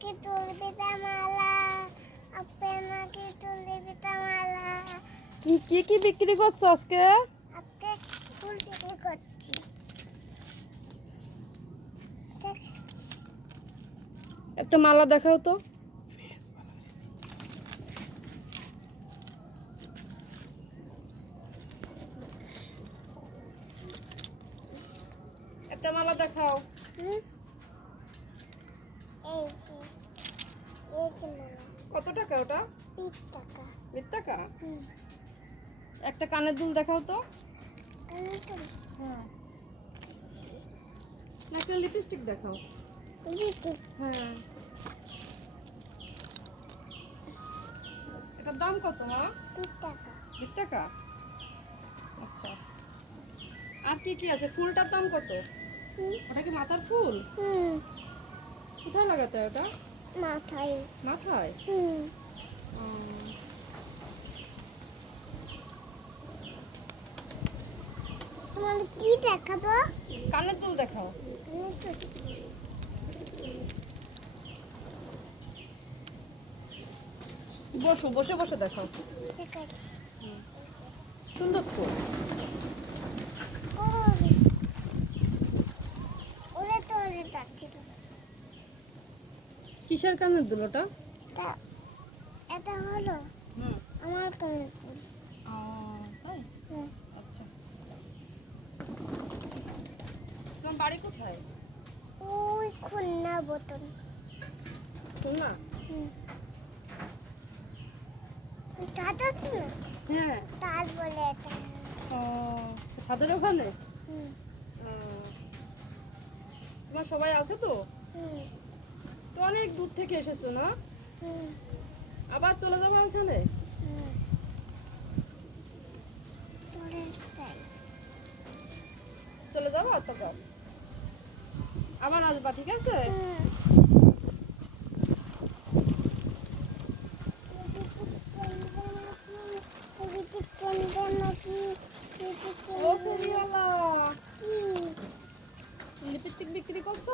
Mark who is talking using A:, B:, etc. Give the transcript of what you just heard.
A: নাকি তুলবি মালা আপে নাকি তুলবি মালা।
B: কি কি কি বিক্রি করছ আজকে?
A: আপকে ফুল বিক্রি করছি।
B: একটা মালা দেখাও তো। একটা মালা দেখাও।
A: হুম?
B: কত টাকা ওটা?
A: বিশ টাকা।
B: একটা কানের দুল দেখাও তো। হ্যাঁ। একটা লিপস্টিক দেখাও? হ্যাঁ। এটার দাম কত মা?
A: বিশ টাকা।
B: আচ্ছা। আর কি কি আছে? ফুলটার দাম কত? ওটা কি মাথার ফুল?
A: হুম।
B: কোথায় লাগাতে হয় ওটা?
A: মাথায়।
B: মাথায়?
A: হুম। তোমার কি দেখাবো?
B: কানের দুল দেখাও। বসো বসে বসে দেখাও।
A: ঠিক আছে।
B: সুন্দর তো কিসের কানের দুল ওটা?
A: এটা হলো
B: হুম।
A: আমার কানের
B: তাই?
A: হুম।
B: আচ্ছা। তোমার বাড়ি কোথায়?
A: ওই খুলনা বোতল
B: খুলনা?
A: দাদা
B: হ্যাঁ।
A: তার বলে এটা।
B: ও সাদের ওখানে? তোমার সবাই আছে তো?
A: হুম।
B: তো অনেক দূর থেকে এসেছ না? আবার চলে যাব ওখানে? চলে যাব যাও আবার আসবা ঠিক আছে? লিপস্টিক বিক্রি করছ?